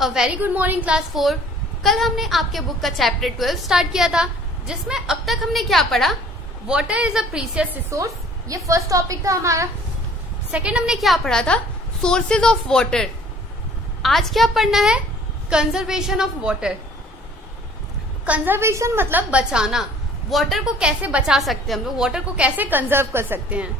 A very good morning class 4। कल हमने आपके बुक का चैप्टर 12 स्टार्ट किया था, जिसमें अब तक हमने क्या पढ़ा? Water is a precious resource, ये फर्स्ट टॉपिक था हमारा। सेकंड हमने क्या पढ़ा था? Sources of water. आज क्या पढ़ना है? Conservation of water. कंजर्वेशन मतलब बचाना। वाटर को कैसे बचा सकते हैं हम लोग, वाटर को कैसे कंजर्व कर सकते हैं।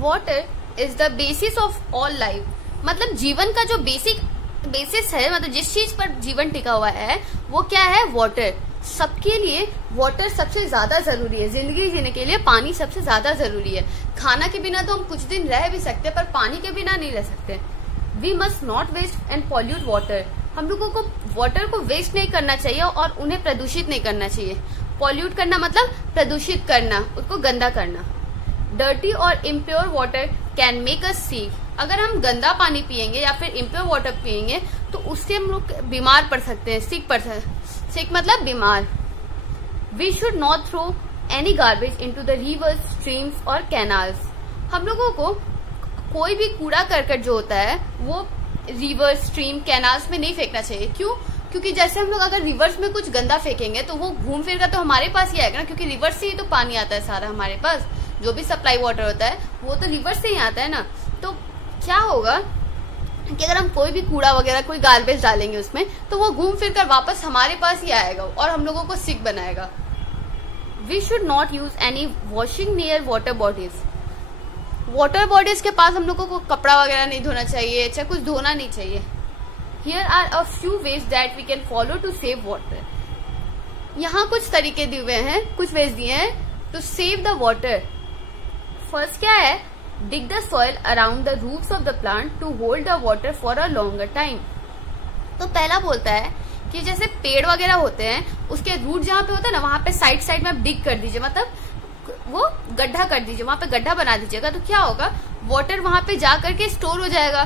Water is the basis of all life, मतलब जीवन का जो बेसिस है, मतलब जिस चीज पर जीवन टिका हुआ है वो क्या है? वाटर। सबके लिए वाटर सबसे ज्यादा जरूरी है। जिंदगी जीने के लिए पानी सबसे ज्यादा जरूरी है। खाना के बिना तो हम कुछ दिन रह भी सकते हैं, पर पानी के बिना नहीं रह सकते। We must not waste and pollute water. हम लोगों को वाटर को वेस्ट नहीं करना चाहिए और उन्हें प्रदूषित नहीं करना चाहिए। पॉल्यूट करना मतलब प्रदूषित करना, उसको गंदा करना। डर्टी और impure water can make us sick. अगर हम गंदा पानी पियेंगे या फिर इम्प्योर वाटर पियेंगे तो उससे हम लोग बीमार पड़ सकते हैं, सिक मतलब बीमार। We should not throw any garbage into the rivers, streams और कैनाल्स। हम लोगों को कोई भी कूड़ा करकट जो होता है वो रिवर, स्ट्रीम, कैनाल्स में नहीं फेंकना चाहिए। क्यों? क्योंकि जैसे हम लोग अगर रिवर्स में कुछ गंदा फेंकेंगे तो वो घूम फिर कर तो हमारे पास ही आएगा ना, क्योंकि रिवर्स से ही तो पानी आता है सारा हमारे पास। जो भी सप्लाई वाटर होता है वो तो रिवर्स से ही आता है ना। तो क्या होगा कि अगर हम कोई भी कूड़ा वगैरह, कोई गार्बेज डालेंगे उसमें, तो वो घूम फिर कर वापस हमारे पास ही आएगा और हम लोगों को सिक बनाएगा। We should not use any washing near water bodies. Water bodies के पास हम लोगों को कपड़ा वगैरह नहीं धोना चाहिए, चाहे कुछ धोना नहीं चाहिए। Here are a few ways that we can follow to save water. यहाँ कुछ तरीके दिए हुए हैं, कुछ वेज दिए हैं to save the water. First क्या है? Dig the soil around the roots of the plant to hold the water for a longer time. तो पहला बोलता है कि जैसे पेड़ वगैरह होते हैं उसके रूट जहाँ पे होता है ना, वहां पे साइड में आप डिग कर दीजिए, मतलब वो गड्ढा कर दीजिए, वहां पे गड्ढा बना दीजिएगा। तो क्या होगा? वाटर वहां पे जा करके स्टोर हो जाएगा।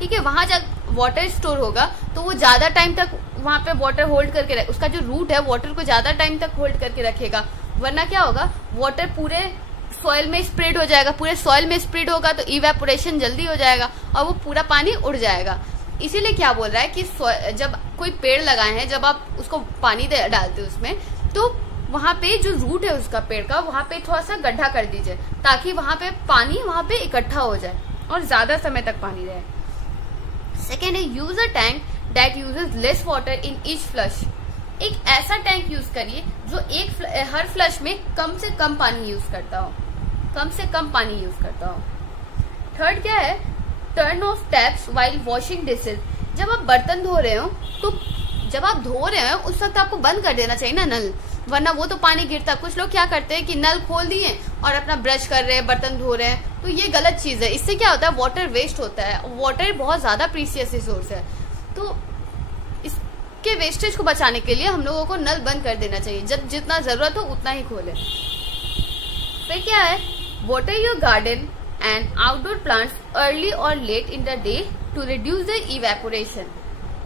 ठीक है, वहां जा वाटर स्टोर होगा तो वो ज्यादा टाइम तक वहां पे वाटर होल्ड करके उसका जो रूट है वाटर को ज्यादा टाइम तक होल्ड करके रखेगा। वरना क्या होगा? वाटर पूरे सॉइल में स्प्रेड हो जाएगा, पूरे सॉइल में स्प्रेड होगा तो इवेपोरेशन जल्दी हो जाएगा और वो पूरा पानी उड़ जाएगा। इसीलिए क्या बोल रहा है कि जब कोई पेड़ लगाए हैं, जब आप उसको पानी डालते हो उसमें, तो वहां पे जो रूट है उसका पेड़ का, वहां पे थोड़ा सा गड्ढा कर दीजिए ताकि वहां पे पानी वहां पे इकट्ठा हो जाए और ज्यादा समय तक पानी रहे। सेकेंड है use a tank that uses less water in each flush. एक ऐसा टैंक यूज करिए जो हर फ्लश में कम से कम पानी यूज करता हो, कम से कम पानी यूज करता हो। थर्ड क्या है? Turn off taps while washing dishes. जब आप बर्तन धो रहे हो तो जब आप धो रहे हो उस वक्त आपको बंद कर देना चाहिए ना नल, वरना वो तो पानी गिरता। कुछ लोग क्या करते हैं कि नल खोल दिए और अपना ब्रश कर रहे हैं, बर्तन धो रहे हैं, तो ये गलत चीज है। इससे क्या होता है? वाटर वेस्ट होता है। वाटर बहुत ज्यादा प्रीशियस रिसोर्स है, तो इसके वेस्टेज को बचाने के लिए हम लोगों को नल बंद कर देना चाहिए। जब जितना जरूरत हो उतना ही खोले। फिर क्या है? Water your garden and outdoor plants early और late in the day to reduce the evaporation.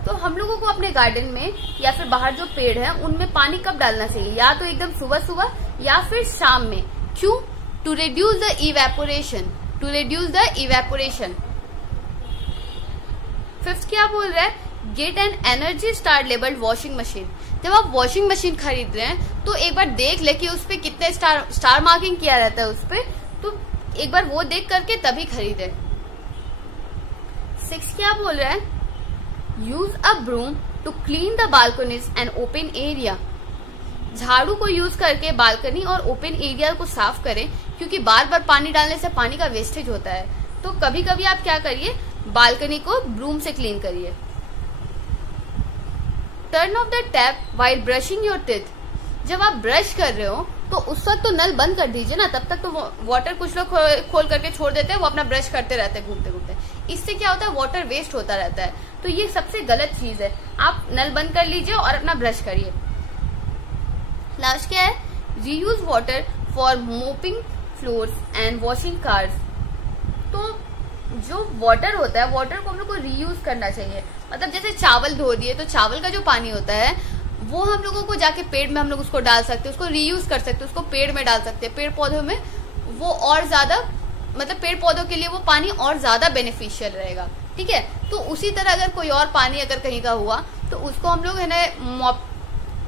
तो हम लोगों को अपने गार्डन में या फिर बाहर जो पेड़ है उनमें पानी कब डालना चाहिए? या तो एकदम सुबह सुबह या फिर शाम में। क्यों? To reduce the evaporation, to reduce the evaporation. Fifth क्या बोल रहा है? Get an energy star labelled washing machine. जब आप वॉशिंग मशीन खरीद रहे हैं तो एक बार देख ले कि उस पे कितने स्टार मार्किंग किया रहता है उस पे, तो एक बार वो देख करके तभी खरीदे। 6 क्या बोल रहा है? Use a broom to clean the balconies and open area. झाड़ू को यूज करके बालकनी और ओपन एरिया को साफ करें, क्योंकि बार बार पानी डालने से पानी का वेस्टेज होता है। तो कभी कभी आप क्या करिए, बालकनी को ब्रूम से क्लीन करिए। Turn off the tap while brushing your teeth. जब आप ब्रश कर रहे हो तो उस वक्त तो नल बंद कर दीजिए ना, तब तक तो वाटर कुछ लोग खोल करके छोड़ देते हैं, वो अपना ब्रश करते रहते हैं घूमते घूमते। इससे क्या होता है? वाटर वेस्ट होता रहता है। तो ये सबसे गलत चीज है। आप नल बंद कर लीजिए और अपना ब्रश करिए। लास्ट क्या है? Reuse water for mopping floors and washing cars. तो जो वाटर होता है, वाटर को हम लोग को रीयूज करना चाहिए। मतलब जैसे चावल धो दिए तो चावल का जो पानी होता है वो हम लोगों को जाके पेड़ में हम लोग उसको डाल सकते हैं, उसको रीयूज कर सकते हैं, उसको पेड़ में डाल सकते हैं। पेड़ पौधों में वो और ज्यादा, मतलब पेड़ पौधों के लिए वो पानी और ज्यादा बेनिफिशियल रहेगा। ठीक है, तो उसी तरह अगर कोई और पानी अगर कहीं का हुआ तो उसको हम लोग है ना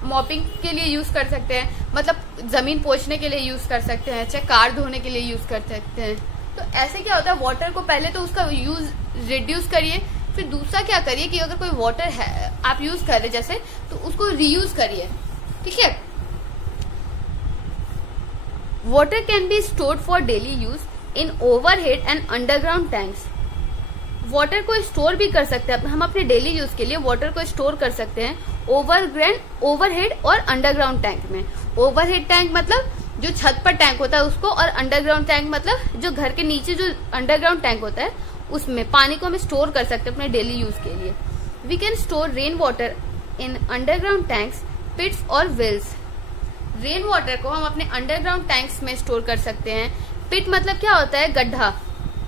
मॉपिंग के लिए यूज कर सकते हैं, मतलब जमीन पोंछने के लिए यूज कर सकते हैं, चाहे कार धोने के लिए यूज कर सकते हैं। तो ऐसे क्या होता है, वाटर को पहले तो उसका यूज रिड्यूस करिए, फिर दूसरा क्या करिए कि अगर कोई वाटर है आप यूज कर रहे जैसे, तो उसको रीयूज करिए। ठीक है। Water can be stored for daily use in overhead and underground tanks. Water को स्टोर भी कर सकते हैं, हम अपने डेली यूज के लिए वाटर को स्टोर कर सकते हैं ओवरहेड और अंडरग्राउंड टैंक में। ओवरहेड टैंक मतलब जो छत पर टैंक होता है उसको, और अंडरग्राउंड टैंक मतलब जो घर के नीचे जो अंडरग्राउंड टैंक होता है उसमें पानी को हम स्टोर कर सकते हैं अपने डेली यूज के लिए। We can store rain water in underground tanks, pits और वेल्स। रेन वाटर को हम अपने अंडरग्राउंड टैंक्स में स्टोर कर सकते हैं। पिट मतलब क्या होता है, गड्ढा,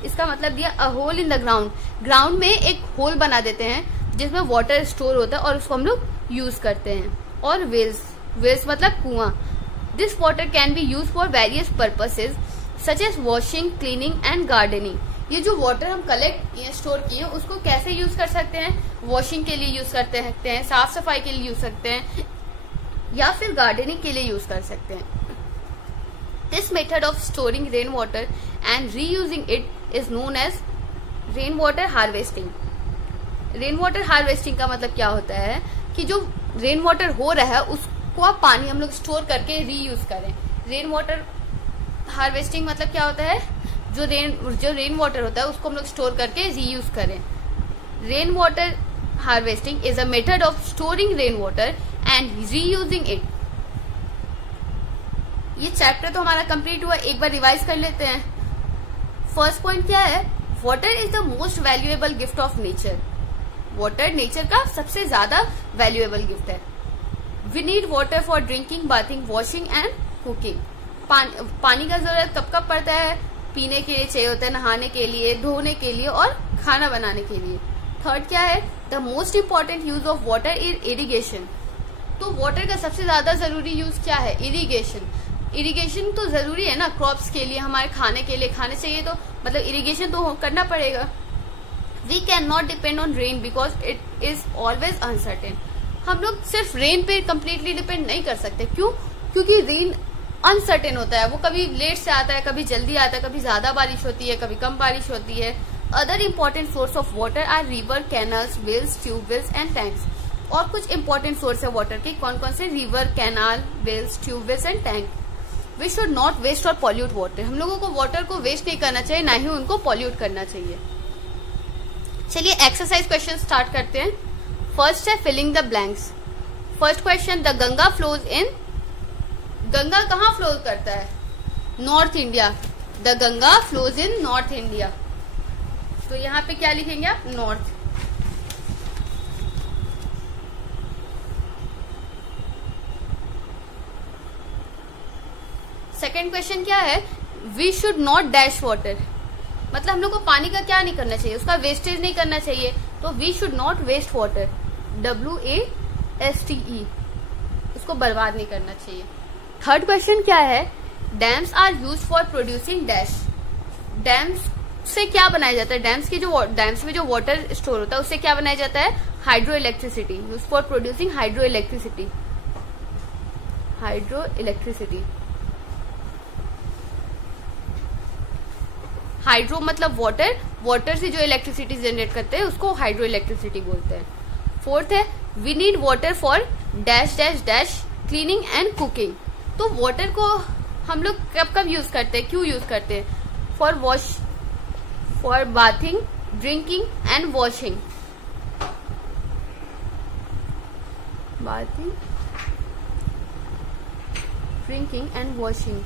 इसका मतलब दिया a hole in the ground. Ground में एक होल बना देते हैं जिसमें वाटर स्टोर होता है और उसको हम लोग यूज करते हैं। और वेल्स मतलब कुआं। This water can be use for various purposes such as washing, cleaning and gardening. ये जो वाटर हम कलेक्ट किए, स्टोर किए, उसको कैसे यूज कर सकते हैं, वॉशिंग के लिए यूज करते हैं, साफ सफाई के लिए यूज करते हैं, या फिर गार्डनिंग के लिए यूज कर सकते हैं। This method of storing rain water and reusing it is known as rain water harvesting. Rain water harvesting का मतलब क्या होता है कि जो रेन वाटर हो रहा है उसको आप पानी हम लोग स्टोर करके रीयूज करें। रेन वाटर हार्वेस्टिंग मतलब क्या होता है, जो रेन वाटर होता है उसको हम लोग स्टोर करके रीयूज करें। Rain water harvesting is a method of storing rain water and reusing it. ये चैप्टर तो हमारा कंप्लीट हुआ, एक बार रिवाइज कर लेते हैं। फर्स्ट पॉइंट क्या है, water is the most valuable gift of nature. Water nature का सबसे ज्यादा वैल्यूएबल गिफ्ट है। We need water for drinking, bathing, washing and cooking. पानी का जरूरत कब कब पड़ता है, पीने के लिए चाहिए होता है, नहाने के लिए, धोने के लिए और खाना बनाने के लिए। थर्ड क्या है, the most important use of water is irrigation. तो वाटर का सबसे ज्यादा जरूरी यूज क्या है, इरिगेशन। इरिगेशन तो जरूरी है ना, क्रॉप्स के लिए, हमारे खाने के लिए, खाने चाहिए तो मतलब इरिगेशन तो करना पड़ेगा। We can not depend on rain because it is always uncertain. हम लोग सिर्फ रेन पे कम्प्लीटली डिपेंड नहीं कर सकते। क्यों? क्योंकि रेन अनसर्टेन होता है, वो कभी लेट से आता है, कभी जल्दी आता है, कभी ज्यादा बारिश होती है, कभी कम बारिश होती है। Other important source of water are river, canals, wells, tubewells and tanks. और कुछ इम्पोर्टेंट सोर्स है वाटर के, कौन कौन से, river, canal, wells, tubewells and tank. We should not waste और पॉल्यूट वाटर। हम लोगों को वाटर को वेस्ट नहीं करना चाहिए, ना ही उनको पॉल्यूट करना चाहिए। चलिए एक्सरसाइज क्वेश्चन स्टार्ट करते हैं। फर्स्ट है filling the blanks. First question, the Ganga flows in. Ganga कहाँ फ्लो करता है, north India. The Ganga flows in north India. तो यहाँ पे क्या लिखेंगे आप, नॉर्थ। सेकेंड क्वेश्चन क्या है, we should not dash water. मतलब हम लोग को पानी का क्या नहीं करना चाहिए, उसका वेस्टेज नहीं करना चाहिए। तो we should not waste water, WASTE, उसको बर्बाद नहीं करना चाहिए। थर्ड क्वेश्चन क्या है, dams are use for producing dash. Dams से क्या बनाया जाता है, डैम्स में जो वाटर स्टोर होता है उससे क्या बनाया जाता है, hydro electricity. Use for producing hydro electricity. Hydro electricity, hydro मतलब वाटर, वाटर से जो इलेक्ट्रिसिटी जनरेट करते हैं उसको हाइड्रो इलेक्ट्रिसिटी बोलते हैं। फोर्थ है, we need water for dash dash dash cleaning and cooking. तो वाटर को हम लोग कब कब यूज करते हैं, क्यों यूज करते हैं, for wash, for bathing, drinking and washing. Bathing, drinking and washing.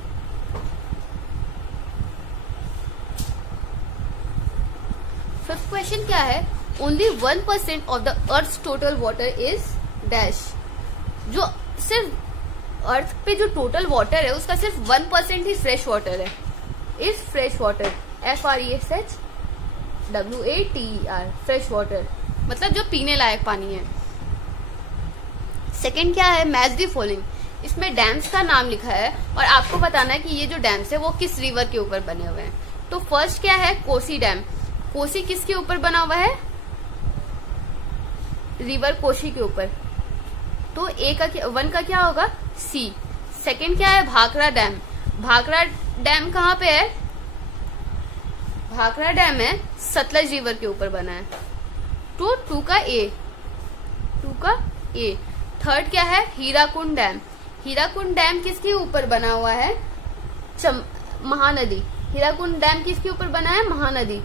Fifth question क्या है, only 1% of the earth total water is dash. जो सिर्फ अर्थ पे जो टोटल वाटर है उसका सिर्फ 1% ही फ्रेश वाटर है। Is fresh water, FRESH WATER, fresh water मतलब जो पीने लायक पानी है। सेकेंड क्या है, मैच द फॉलोइंग। इसमें डैम्स का नाम लिखा है और आपको बताना है कि ये जो डैम्स है वो किस रिवर के ऊपर बने हुए हैं। तो फर्स्ट क्या है, कोसी डैम। कोसी किसके ऊपर बना हुआ है, रिवर कोशी के ऊपर। तो ए का 1 का क्या होगा, सी। सेकंड क्या है, भाखड़ा डैम। भाखड़ा डैम कहाँ पे है, भाखड़ा डैम है सतलज रिवर के ऊपर बना है। तो 2 का ए। थर्ड क्या है, हीराकुंड डैम। हीराकुंड डैम किसके ऊपर बना हुआ है, महानदी। हीराकुंड डैम किसके ऊपर बना है, महानदी।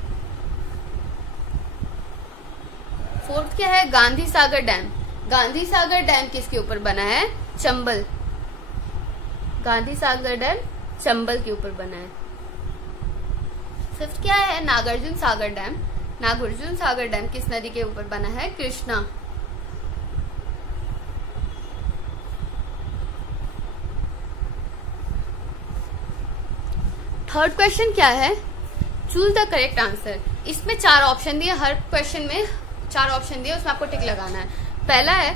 फोर्थ क्या है, गांधी सागर डैम। गांधी सागर डैम किसके ऊपर बना है, चंबल। गांधी सागर डैम चंबल के ऊपर बना है। फिफ्थ क्या है, नागार्जुन सागर डैम। नागार्जुन सागर डैम किस नदी के ऊपर बना है, कृष्णा। थर्ड क्वेश्चन क्या है, चूज द करेक्ट आंसर। इसमें 4 ऑप्शन दिए, हर क्वेश्चन में 4 ऑप्शन दिए, उसमें आपको टिक लगाना है। पहला है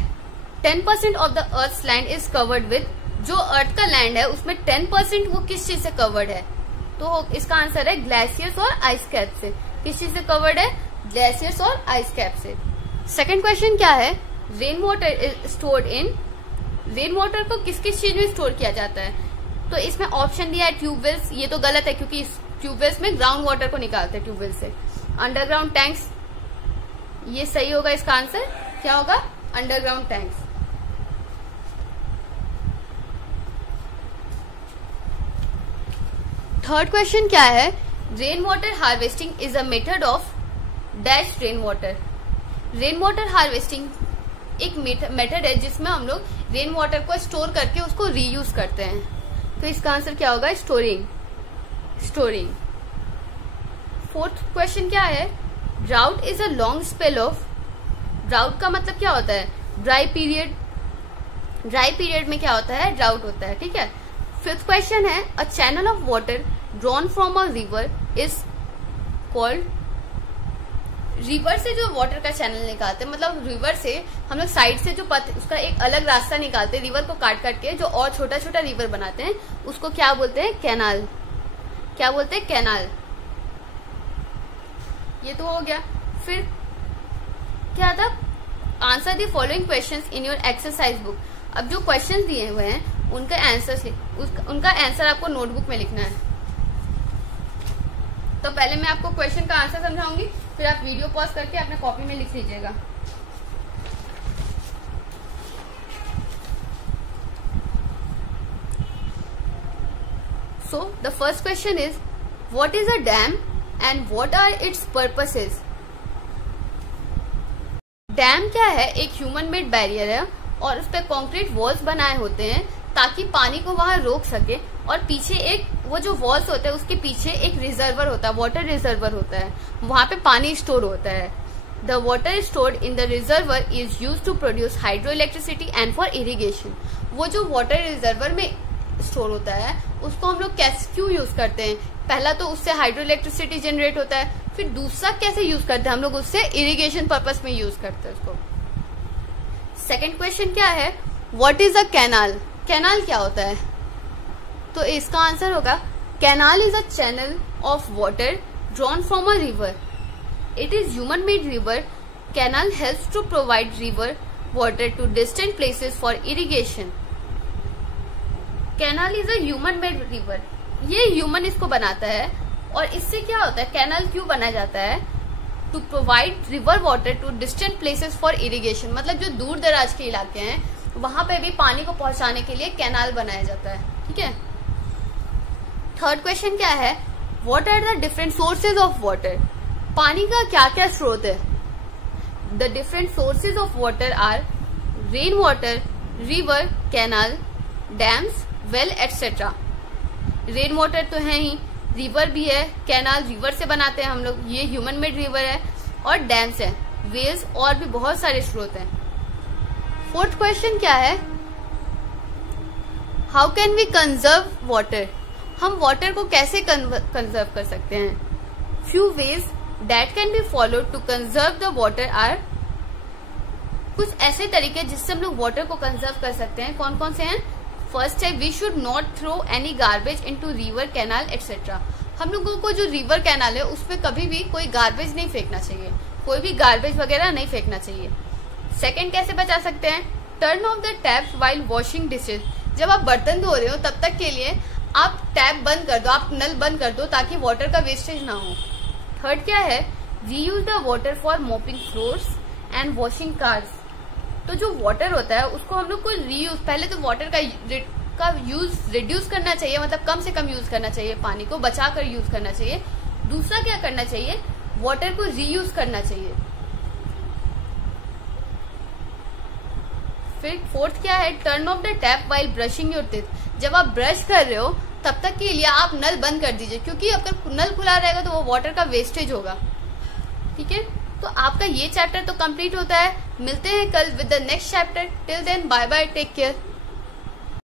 10% of the earth land is covered with. जो अर्थ का लैंड है उसमें 10% वो किस चीज से कवर्ड है, तो इसका आंसर है ग्लेशियर्स और आइस कैप से। किस चीज से कवर्ड है, ग्लेशियर्स और आइस कैप से। सेकंड क्वेश्चन क्या है, rain water is stored in. Rain water को किस किस चीज में स्टोर किया जाता है, तो इसमें ऑप्शन दिया है ट्यूबवेल्स। ये तो गलत है क्योंकि ट्यूबवेल्स में ग्राउंड वाटर को निकालते हैं ट्यूबवेल से। अंडरग्राउंड टैंक्स, ये सही होगा, इसका आंसर क्या होगा, अंडरग्राउंड टैंक्स। थर्ड क्वेश्चन क्या है, rain water harvesting is a method of dash rain water. Rain water harvesting एक मेथड है जिसमें हम लोग रेन वाटर को स्टोर करके उसको रीयूज करते हैं। तो इसका आंसर क्या होगा, स्टोरिंग। फोर्थ क्वेश्चन क्या है, drought is a long spell of. Drought का मतलब क्या होता है, ड्राई पीरियड। ड्राई पीरियड में क्या होता है, ड्राउट होता है, ठीक है। फिफ्थ क्वेश्चन है, अ channel of water drawn from a river is called. River से जो वाटर का चैनल निकालते हैं, मतलब रिवर से हम लोग साइड से जो उसका एक अलग रास्ता निकालते हैं, रिवर को काट के जो और छोटा छोटा रिवर बनाते हैं, उसको क्या बोलते हैं, कैनाल। क्या बोलते हैं, कैनाल। ये तो हो गया। फिर क्या था, answer the following questions in your exercise book. अब जो क्वेश्चंस दिए हुए हैं उनका आंसर आपको नोटबुक में लिखना है। तो पहले मैं आपको क्वेश्चन का आंसर समझाऊंगी, फिर आप वीडियो पॉज करके अपने कॉपी में लिख लीजिएगा। So the first question is, what is a dam and what are its purposes. Dam क्या है, एक ह्यूमन मेड बैरियर है और उस पर कॉन्क्रीट वॉल्स बनाए होते हैं ताकि पानी को वहां रोक सके। और पीछे एक वो जो वॉल्स होते हैं उसके पीछे एक रिजर्वर होता है, वाटर रिजर्वर होता है, वहां पे पानी स्टोर होता है। The water stored in the reservoir is use to produce hydro electricity and for irrigation. वो जो वाटर रिजर्वर में स्टोर होता है उसको हम लोग क्यों यूज करते हैं, पहला तो उससे हाइड्रो इलेक्ट्रिसिटी जनरेट होता है, फिर दूसरा कैसे यूज करते हैं हम लोग, उससे इरिगेशन पर्पस में यूज करते हैं उसको। सेकेंड क्वेश्चन क्या है, what is a canal. Canal क्या होता है, तो इसका आंसर होगा, canal is a channel of water drawn from a river. It is human made river. Canal helps to provide river water to distant places for irrigation. Canal is a human made river, ये human इसको बनाता है। और इससे क्या होता है, canal क्यों बनाया जाता है, to provide river water to distant places for irrigation. मतलब जो दूर दराज के इलाके हैं वहां पे भी पानी को पहुंचाने के लिए कैनाल बनाया जाता है, ठीक है। थर्ड क्वेश्चन क्या है, what are the different sources of water. पानी का क्या क्या स्रोत है, the different sources of water are rain water, river, canal, dams, well etcetera. Rain water तो है ही, रिवर भी है, कैनाल रिवर से बनाते हैं हम लोग, ये ह्यूमन मेड रिवर है, और डैम्स है, वेल्स, और भी बहुत सारे स्रोत हैं। फोर्थ क्वेश्चन क्या है, how can we conserve water. हम वाटर को कैसे कंजर्व कर सकते हैं। Few ways that can be followed to conserve the water are. कुछ ऐसे तरीके जिससे हम लोग वाटर को कंजर्व कर सकते हैं, कौन कौन से हैं। फर्स्ट है, we should not throw any garbage into river, canal etcetera. हम लोगों को जो रिवर कैनाल है उसमें कभी भी कोई गार्बेज नहीं फेंकना चाहिए, कोई भी गार्बेज वगैरह नहीं फेंकना चाहिए। सेकंड कैसे बचा सकते हैं, turn off the tap while washing dishes. जब आप बर्तन धो रहे हो तब तक के लिए आप टैप बंद कर दो, आप नल बंद कर दो ताकि वाटर का वेस्टेज ना हो। थर्ड क्या है, reuse the water for mopping floors and washing cars. तो जो वाटर होता है उसको हम लोग को रीयूज, पहले तो वाटर का यूज रिड्यूस करना चाहिए, मतलब कम से कम यूज करना चाहिए, पानी को बचा कर यूज करना चाहिए। दूसरा क्या करना चाहिए, वाटर को रीयूज करना चाहिए। फिर फोर्थ क्या है, turn off the tap while brushing your teeth. जब आप ब्रश कर रहे हो तब तक के लिए आप नल बंद कर दीजिए, क्योंकि अगर नल खुला रहेगा तो वो वाटर का वेस्टेज होगा। ठीक है, तो आपका ये चैप्टर तो कंप्लीट होता है। मिलते हैं कल with the next chapter. Till then bye bye, take care.